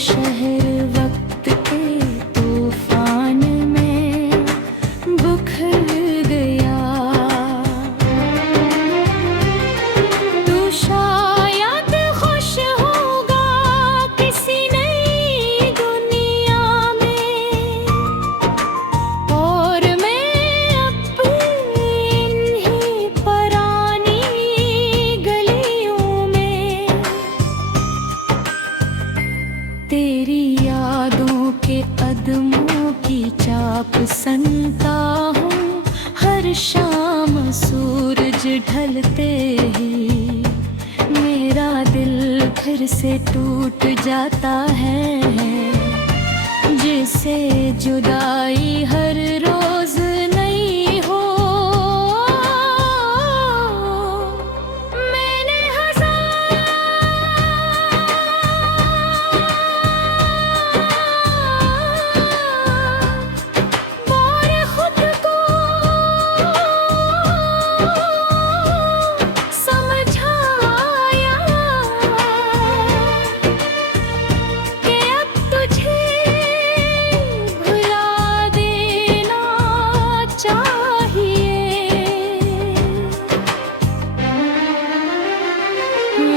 शहर वक्त के तूफान में बिखर गया। तू शायद खुश होगा किसी नई दुनिया में, और मैं अब इन्हीं पुरानी गलियों में तेरी यादों के कदमों की चाप सुनता हूँ। हर शाम सूरज ढलते ही मेरा दिल फिर से टूट जाता है। जिससे जुदाई हर रोज नहीं हो। मैंने बार खुद को समझाया कि अब तुझे भुला देना चाहिए।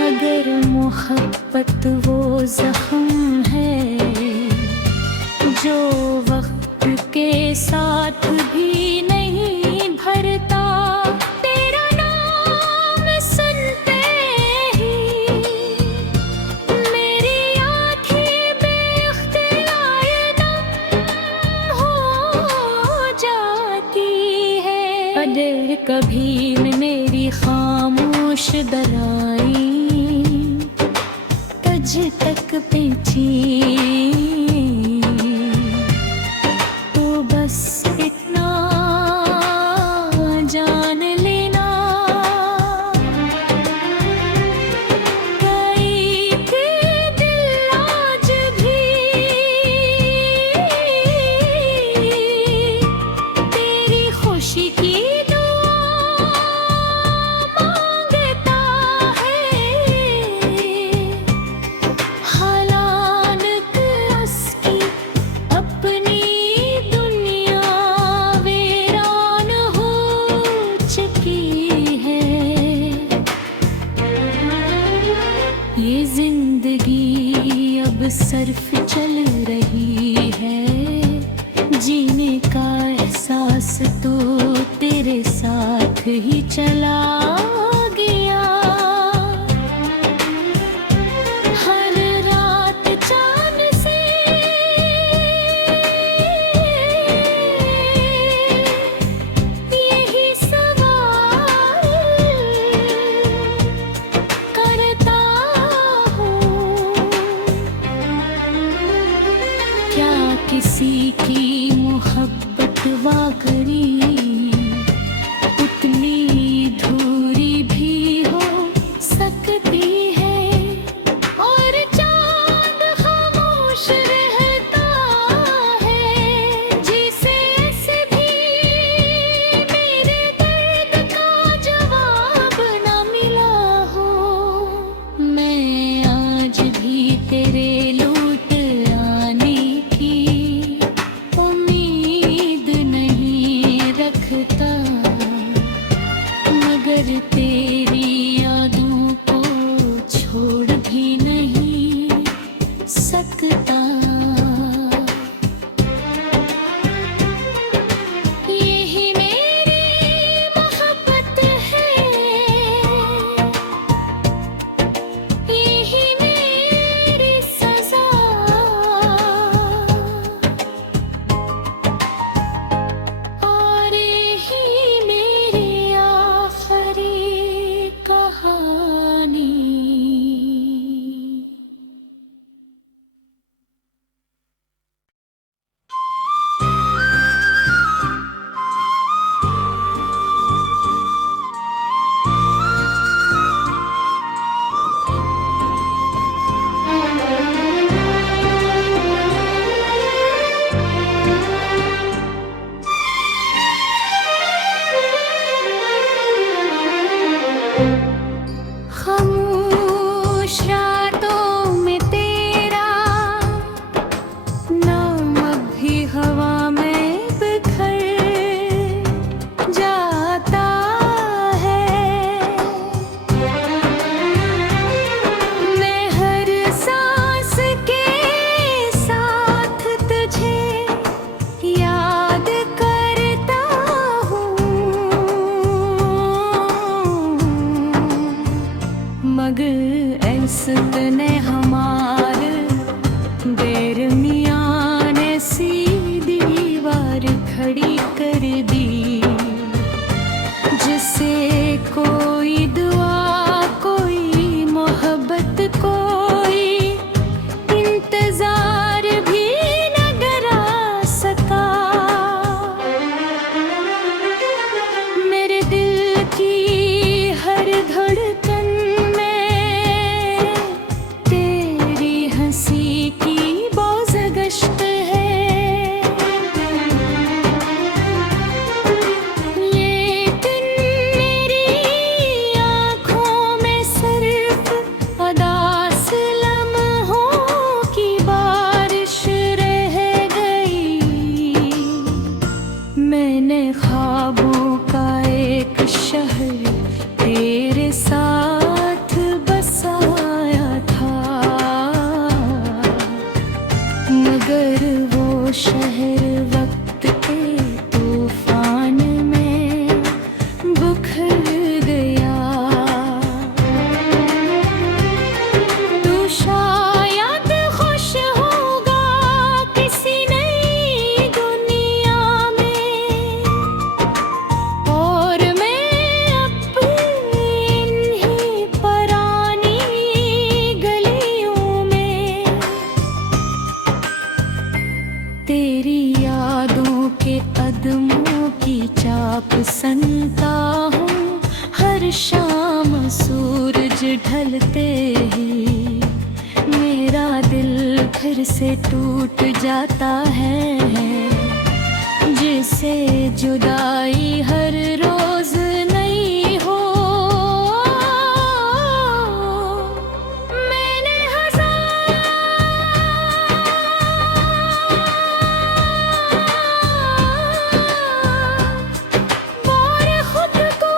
अगर मोहब्बत वो जख्म है जो वक्त के साथ भी नहीं भरता, तेरा नाम सुनते ही मेरी आँखें बेख्तियार नम हो जाती है। अगर कभी मेरी खामोश दराई तुझ तक पहुंची तो बस इतना जान लेना, कई के दिल आज भी तेरी खुशी की दुआ मांगता है। हालात उसकी अपनी दुनिया वीरान हो चुकी है। ये जिंदगी अब सिर्फ चल रही है। जीने का एहसास तो तेरे साथ ही चला गया। हर रात चांद से यही सवाल करता हूँ, क्या किसी की मोहब्बत वाकई उतनी धूरी भी हो सकती है? और चांद खामोश रहता है जिसे ऐसे भी मेरे दर्द का जवाब न मिला हो। मैं आज भी तेरे लौट आने की उम्मीद नहीं रखता, मगर तेरी यादों को छोड़ भी नहीं सकता। यही मेरी मोहब्बत है, यही मेरी सजा, और यही मेरी आखिरी कहानी। शहर वक्त के तूफान में बिखर गया। तू शायद खुश होगा किसी नई दुनिया में, और मैं अब इन्हीं पुरानी गलियों में तेरी यादों के कदमों की चाप सुनता हूँ। हर शाम सूरज ढलते ही मेरा दिल फिर से टूट जाता है। जिसे जुदाई हर रोज नहीं हो। मैंने बार खुद को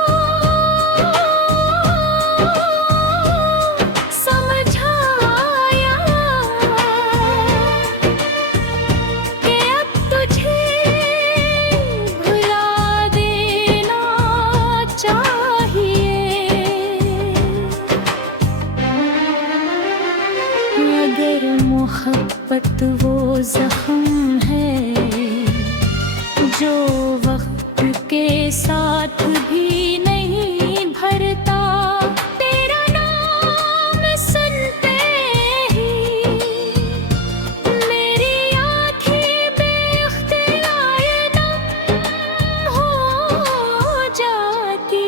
समझाया कि अब तुझे भुला देना चाहिए। अगर मोहब्बत वो जख्म है जो वक्त के साथ भी नहीं भरता, तेरा नाम सुनते ही मेरी आँखें बेख्तियार नम हो जाती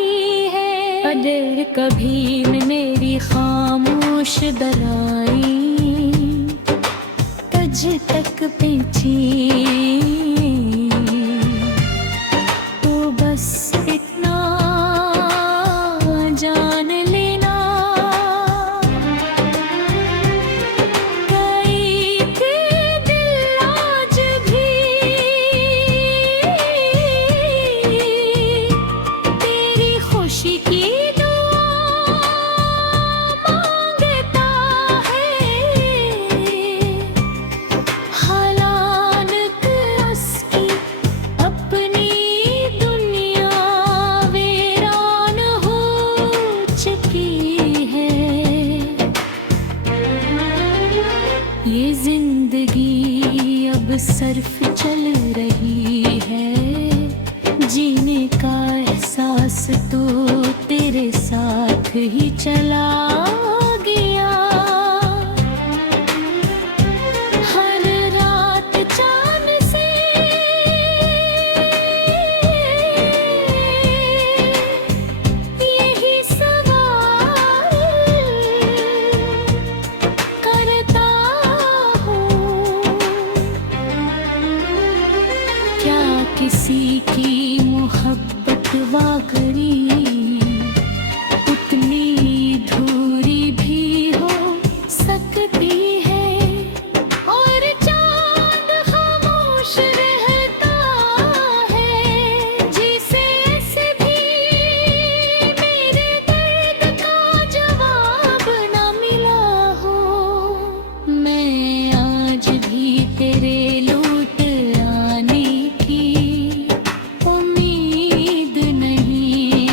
है। अगर कभी मेरी खामोश दराई तुझ तक पहुंची तो बस इतना जान लेना, कई के दिल आज भी तेरी खुशी की दुआ मांगता है। हालांकि उसकी अपनी दुनिया वीरान हो चुकी है। ये जिंदगी अब सिर्फ चल रही है, जीने का एहसास तो तेरे साथ ही चला गया। हर रात चांद से यही सवाल करता हूँ, क्या किसी की मोहब्बत वाकई उतनी धूरी भी हो सकती है? और चांद खामोश रहता है जिसे ऐसे भी मेरे दर्द का जवाब न मिला हो। मैं आज भी तेरे लौट आने की उम्मीद नहीं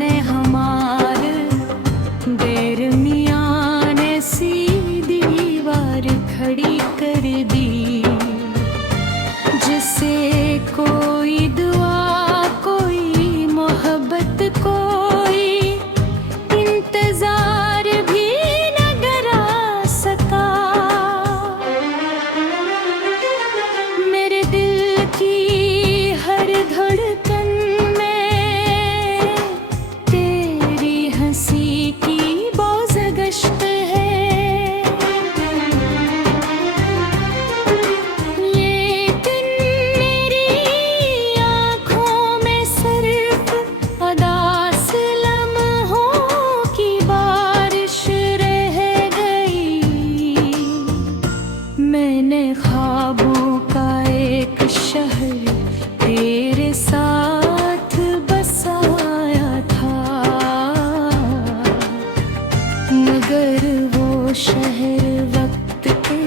ने हमार दरमियान सी दीवार खड़ी कर दी, जिसे कोई दुआ कोई मोहब्बत कोई इंतजार भी न डरा सका। मेरे दिल की हर धड़कन में तेरी हंसी की बौज़ गश्त है, लेकिन मेरी आँखों में सिर्फ उदास लम्हों की बारिश रह गई। मैंने ख्वाबों का एक शहर तेरे साथ बसाया था, मगर वो शहर वक्त के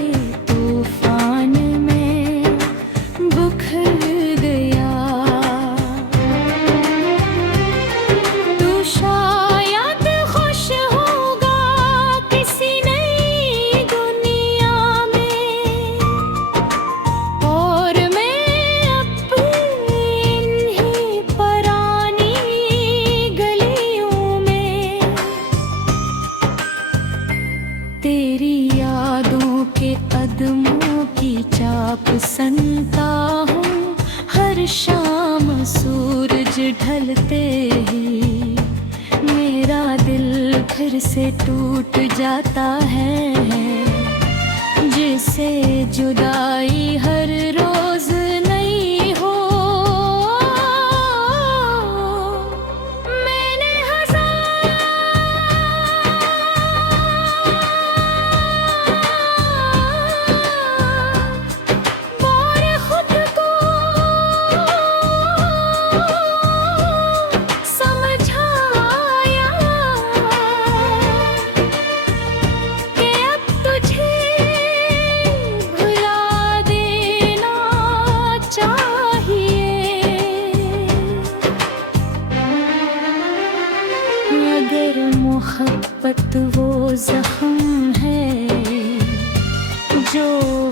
तूफान में बिखर गया। तू शायद खुश होगा किसी नई दुनिया में, और मैं अपनी इन्हीं पुरानी गलियों में तेरी यादों के कदमों की चाप सुनता हूँ। हर शाम सूरज ढलते ही मेरा दिल फिर से टूट जाता है, जिसे जुदाई हर रोज नई हो। मैंने बार खुद को समझाया कि अब तुझे भुला देना चाहिए। अगर मोहब्बत वो जख्म है जो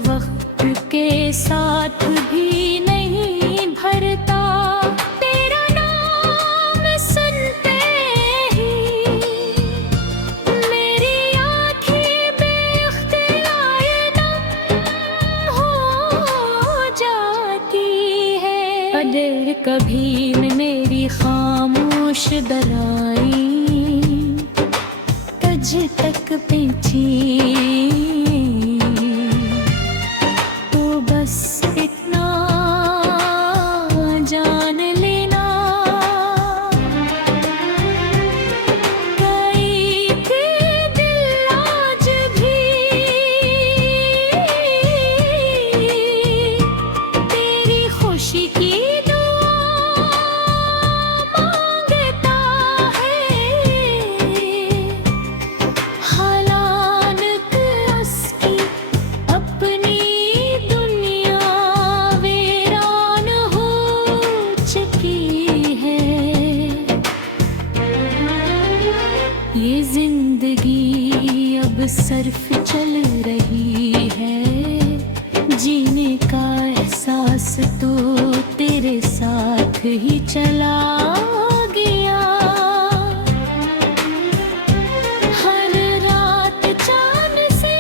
वक्त के साथ भी नहीं भरता, तेरा नाम सुनते ही मेरी आँखें बेख्तियार नम हो जाती है। अगर कभी मैं मेरी खामोश दराई तुझ तक पहुंची, तो बस इतना जान लेना, कई के दिल आज भी तेरी खुशी की दुआ मांगता है। हालांकि उसकी अपनी दुनिया वीरान हो चुकी है। ये जिंदगी अब सिर्फ चल रही है, जीने का एहसास तो तेरे साथ ही चला गया। हर रात चांद से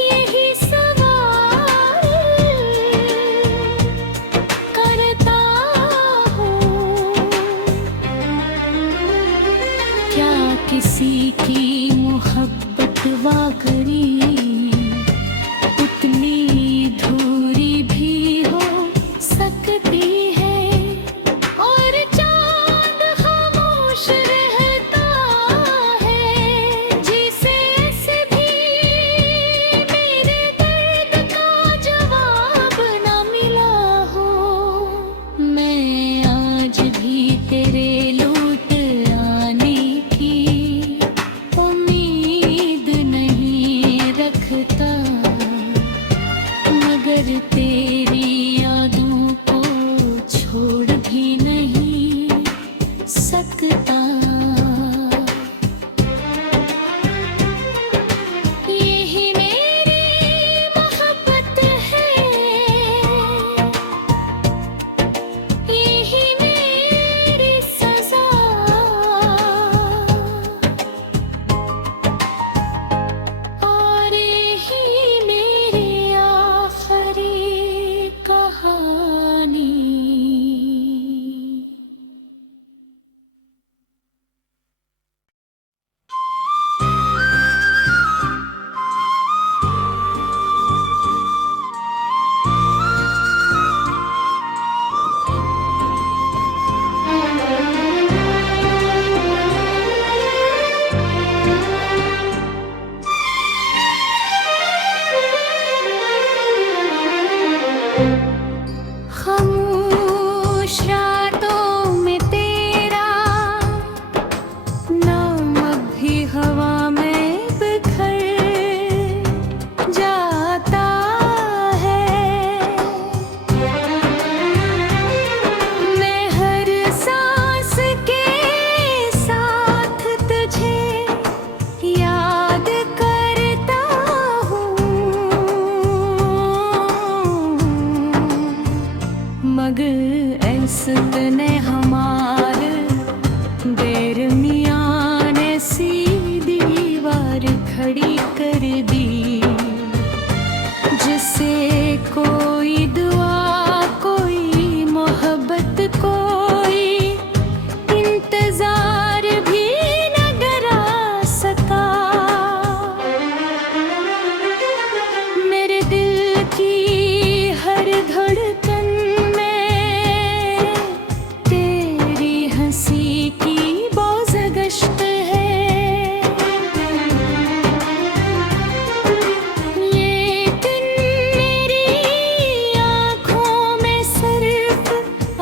यही सवाल करता हूँ, क्या किसी की मोहब्बत वाकई उतनी धूरी रानी। खामोश रातों में तेरा नाम अब भी हवा में बिखर जाता है। मैं हर सांस के साथ तुझे याद करता हूँ, मगर ऐसे तने हमार बेरमियां ने सी दीवार खड़ी कर दी, जिसे कोई दुआ कोई मोहब्बत कोई इंतजार भी न डरा सका। मेरे दिल की हर धड़कन में तेरी हंसी की बौज़गश्त है। लेकिन मेरी आँखों में सिर्फ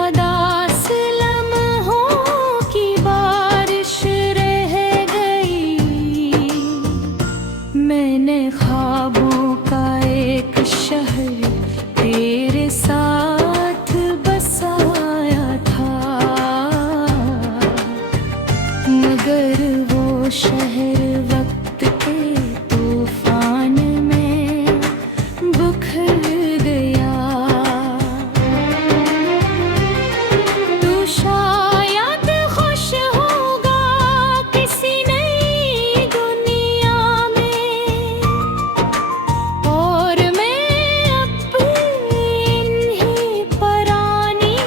उदास लम्हों की बारिश रह गई। मैंने ख्वाबों का एक शहर तेरे साथ बसाया था, मगर वो शहर वक्त के तूफान में बिखर गया। तू शायद खुश होगा किसी नई दुनिया में, और मैं अपनी इन्हीं पुरानी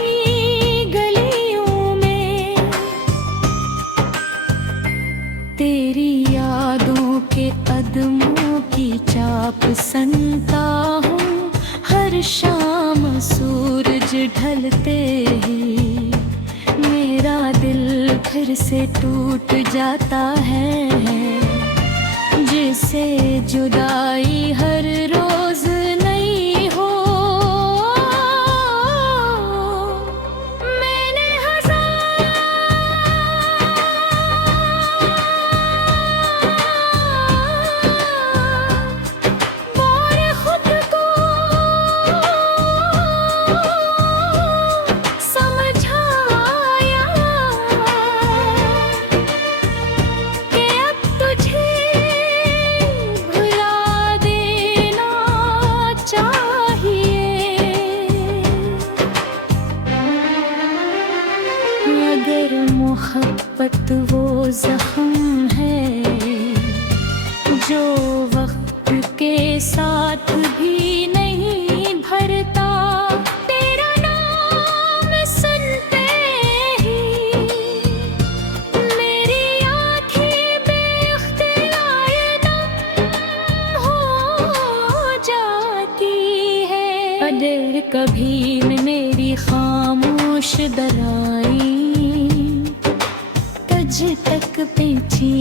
गलियों में तेरी यादों के कदमों की चाप सुनता हूँ। हर शाम सूरज ढलते ही मेरा दिल फिर से टूट जाता है, जिसे जुदाई हर रोज नहीं हो। मैंने बार खुद को समझाया कि अब तुझे भुला देना चाहिए। अगर मोहब्बत वो जख्म है जो वक्त के साथ भी नहीं भरता, तेरा नाम सुनते ही मेरी आँखें बेख्तियार नम हो जाती है। अगर कभी मेरी खामोश दराई तुझ तक पहुंची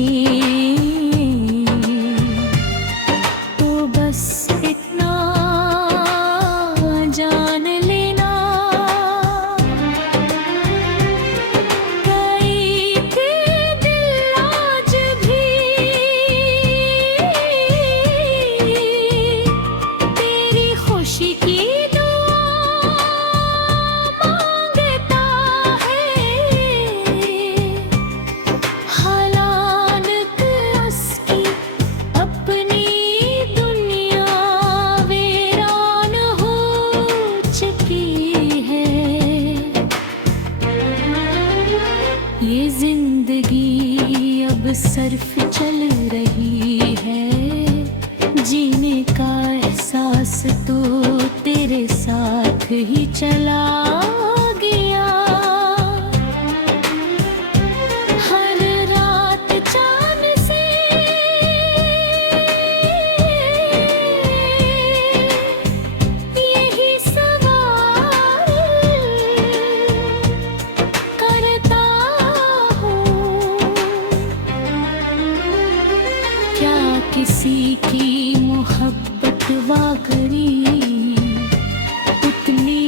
तो बस इतना जान लेना, कई के दिल आज भी तेरी खुशी की दुआ मांगता है। हालांकि उसकी अपनी दुनिया वीरान हो चुकी है। ये जिंदगी अब सिर्फ चल रही है, जीने का एहसास तो तेरे साथ ही चला गया। हर रात चांद से यही सवाल करता हूँ, क्या किसी की मोहब्बत वाकई उतनी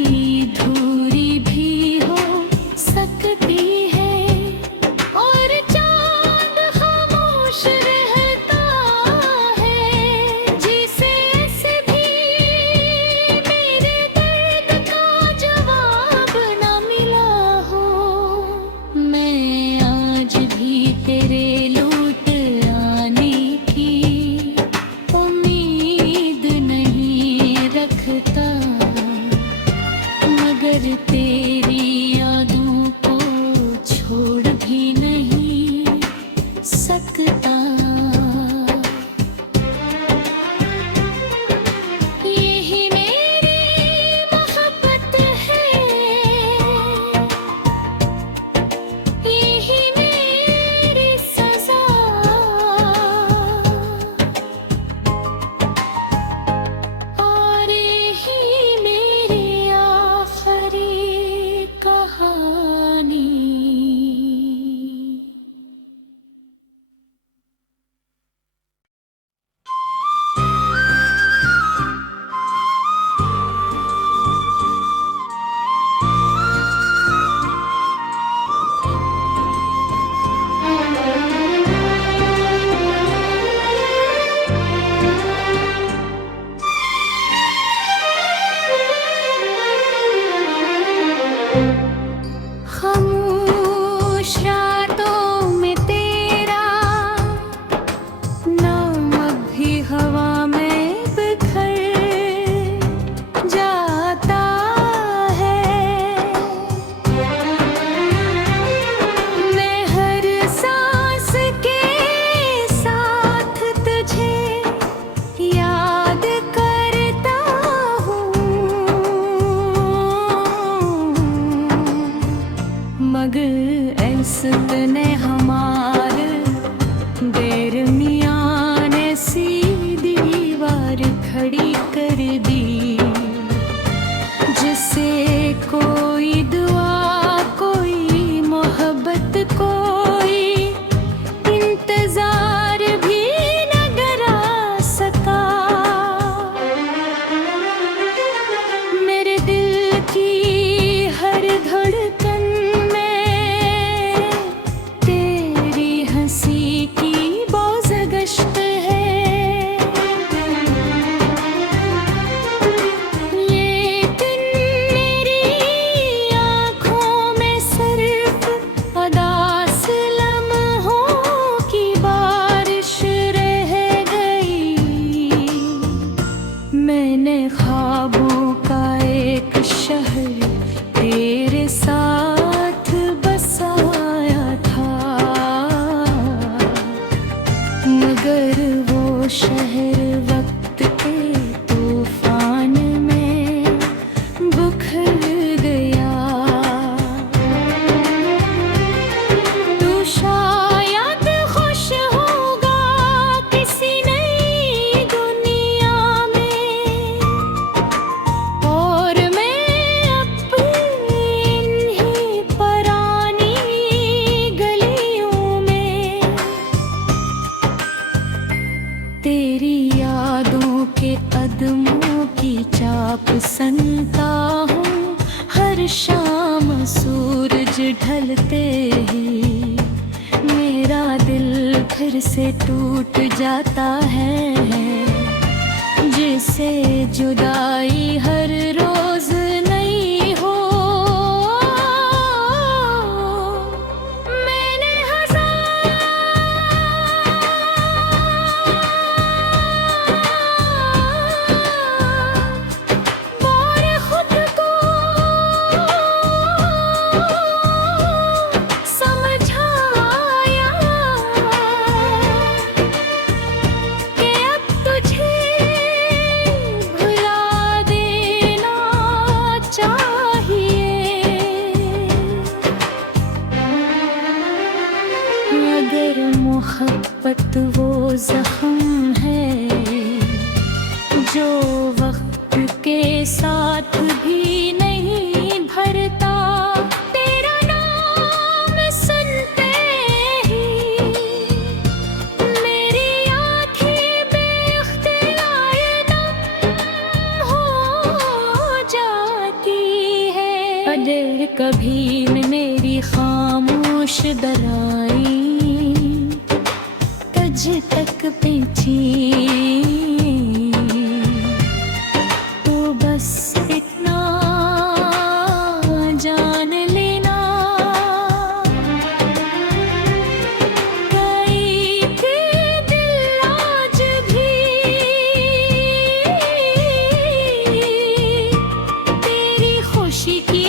धूरी भी हो सकती है? और चांद खामोश रहता है जिसे ऐसे भी मेरे दर्द का जवाब न मिला हो। मैं आज भी तेरे लौट आने की उम्मीद नहीं रखता, मगर तेरी यादों को छोड़ भी नहीं सकता। यही मेरी मोहब्बत है, यही मेरी सजा, और यही मेरी आखिरी कहानी। खामोश रातों में तेरा नाम अब भी हवा में बिखर जाता है। मैं हर सांस के साथ तुझे याद करता हूँ, मगर ऐसे तने हमारे दरमियान ऐसी दीवार खड़ी कर दी, जिसे कोई दुआ कोई मोहब्बत कोई इंतजार भी न करा सका। मेरे दिल की हर धड़कन में तेरी हंसी की बोझ गश्त है, लेकिन मेरी आँखों में सिर्फ उदास लम्हों की बारिश रह गई। मैंने ख्वाबों का एक शहर तेरे साथ बसाया था, मगर वो शहर वक्त के तूफान में बिखर गया। तू शायद खुश होगा किसी नई दुनिया में, और मैं अपनी इन्हीं पुरानी गलियों में तेरी यादों के कदमों की चाप सुनता हूँ। हर शाम सूरज ढलते ही मेरा दिल फिर से टूट जाता है, जिसे जुदाई हर रोज नहीं हो। मैंने बार खुद को समझाया कि अब तुझे भुला देना मोहब्बत वो जख्म है जो वक्त के साथ भी नहीं भरता। तेरा नाम सुनते ही मेरी आँखें बेख्तियार नम हो जाती है। अगर कभी न मेरी खामोश दराई तुझ तक पहुंची तो बस इतना जान लेना, कई के दिल आज भी तेरी खुशी की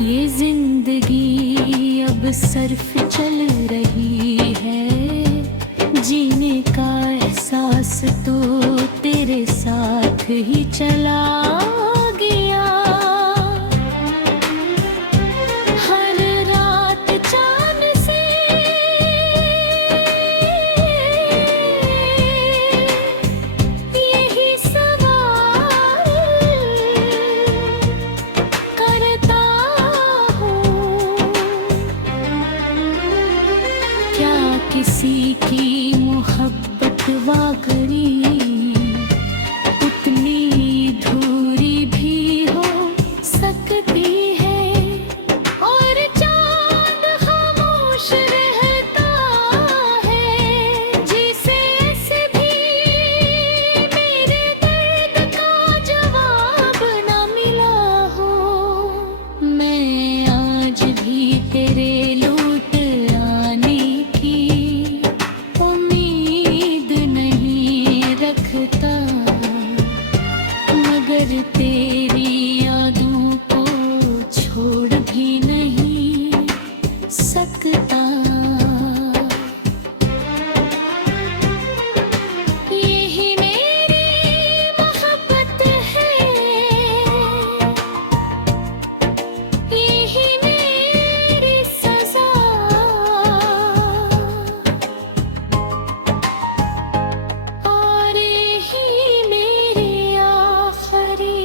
ये जिंदगी अब सर्फ चल रही है। जीने का एहसास तो तेरे साथ ही चला गया। हर रात चांद से यही सवाल करता, क्या किसी की मोहब्बत वाकई उतनी धूरी भी हो सकती है? और चांद खामोश रहता है जिसे ऐसे भी मेरे दर्द का जवाब न मिला हो। मैं आज भी तेरे लौट आने की उम्मीद नहीं रखता, मगर तेरी यादों को छोड़ भी नहीं सकता। यही मेरी मोहब्बत है, यही मेरी सजा, और यही मेरी आखिरी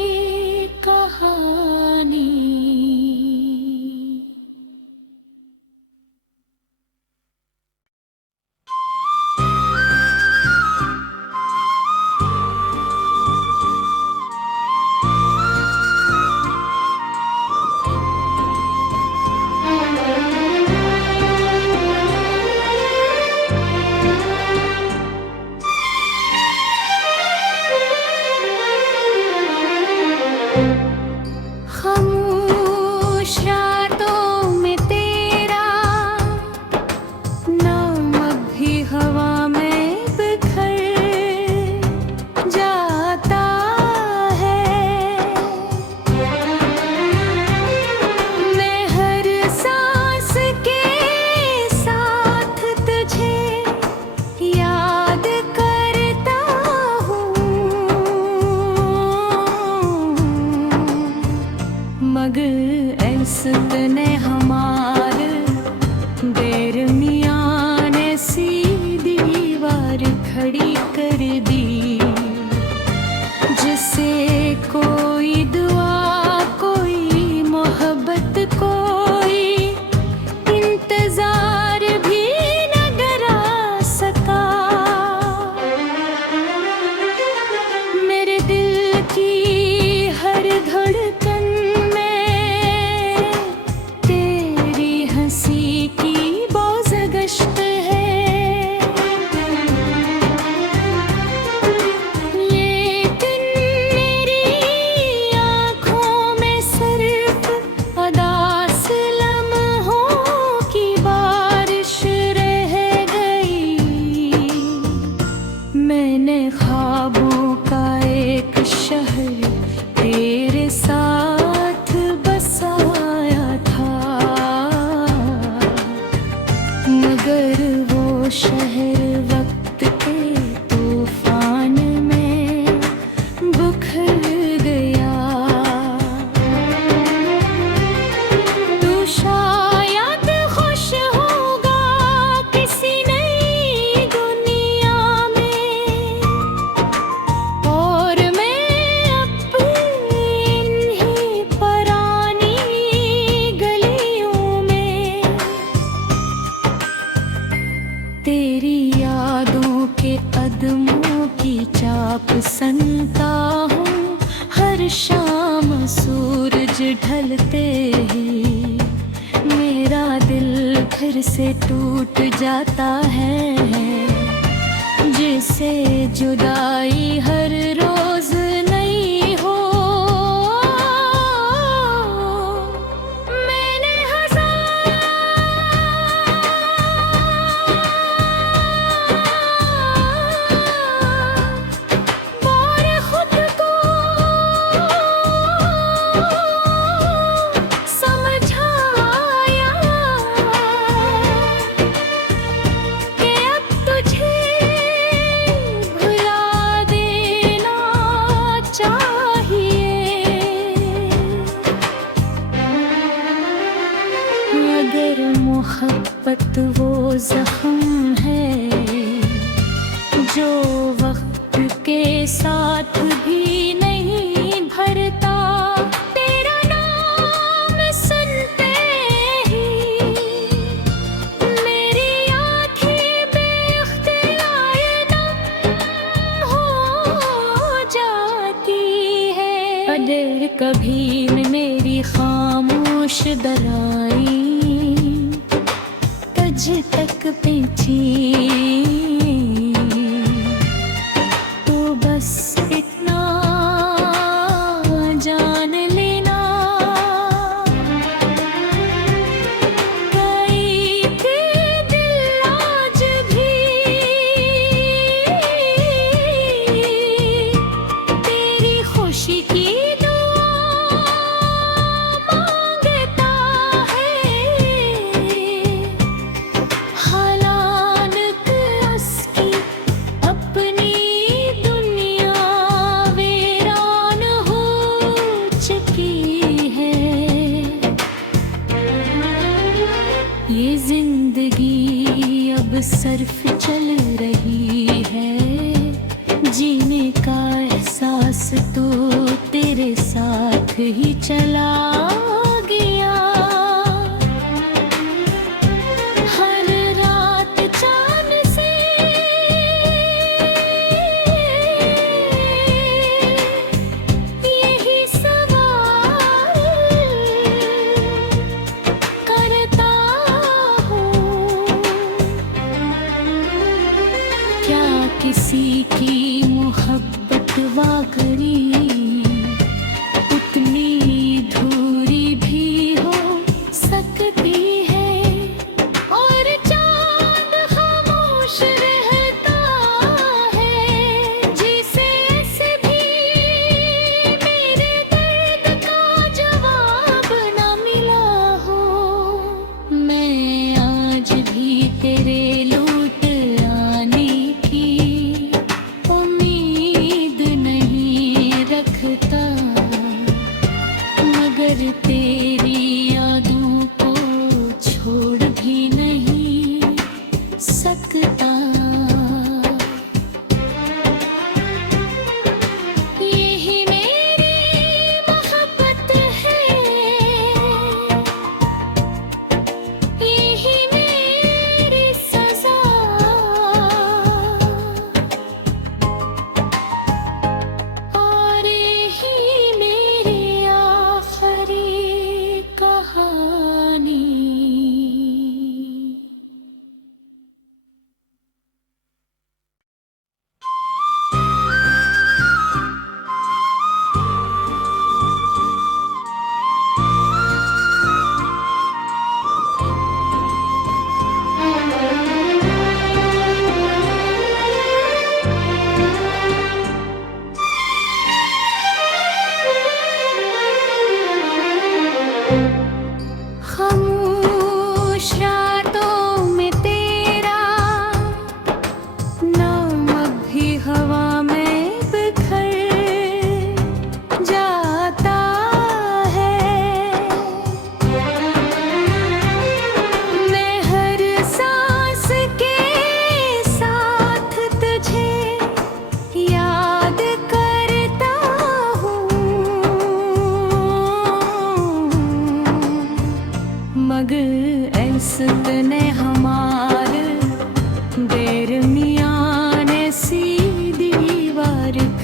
सुनता हूँ हर शाम सूरज ढलते ही मेरा दिल फिर से टूट जाता है। जिसे जुदाई हर रोज नहीं हो। मैंने बार खुद को समझाया कि अब तुझे भुला देना चाहिए। अगर मोहब्बत वो जख्म है जो वक्त के साथ भी नहीं भरता, तेरा नाम सुनते ही मेरी आँखें बेख्तियार नम हो जाती है। अगर कभी मेरी खामोश दराई तुझ तक पहुंची तो बस इतना जान लेना, कई के दिल आज भी तेरी खुशी की दुआ मांगता है। हालात उसकी अपनी दुनिया वीरान हो चुकी है। ये जिंदगी अब सिर्फ चल रही है, जीने का एहसास तो तेरे साथ ही चला गया। हर रात चाँद से यही सवाल करता हूँ, क्या किसी की मोहब्बत वाकई उतनी धूरी भी हो सकती है? और चाँद खामोश रहता है जिसे ऐसे भी मेरे दर्द का जवाब न मिला हो। मैं आज भी तेरे लौट आने की उम्मीद नहीं रखता, मगर तेरी यादों को छोड़ भी नहीं सकता। यही मेरी मोहब्बत है, यही मेरी सजा, और यही मेरी आखिरी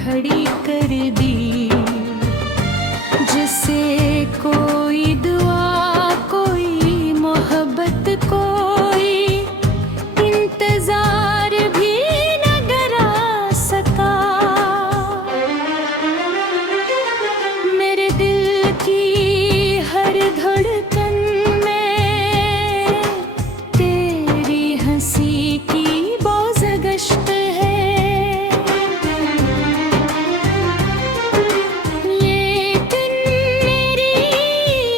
खड़ी कर दी। जिसे कोई दुआ, कोई मोहब्बत, कोई इंतजार भी न डरा सका। मेरे दिल की हर धड़कन में तेरी हंसी की बौज़ गश्त है। लेकिन मेरी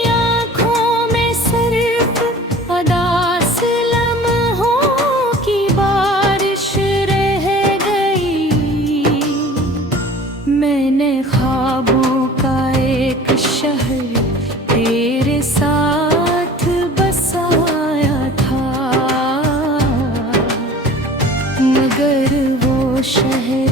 आँखों में सिर्फ अदास लम्हों की बारिश रह गई। मैंने ख्वाबों का एक शहर तेरे साथ बसाया था, मगर वो शहर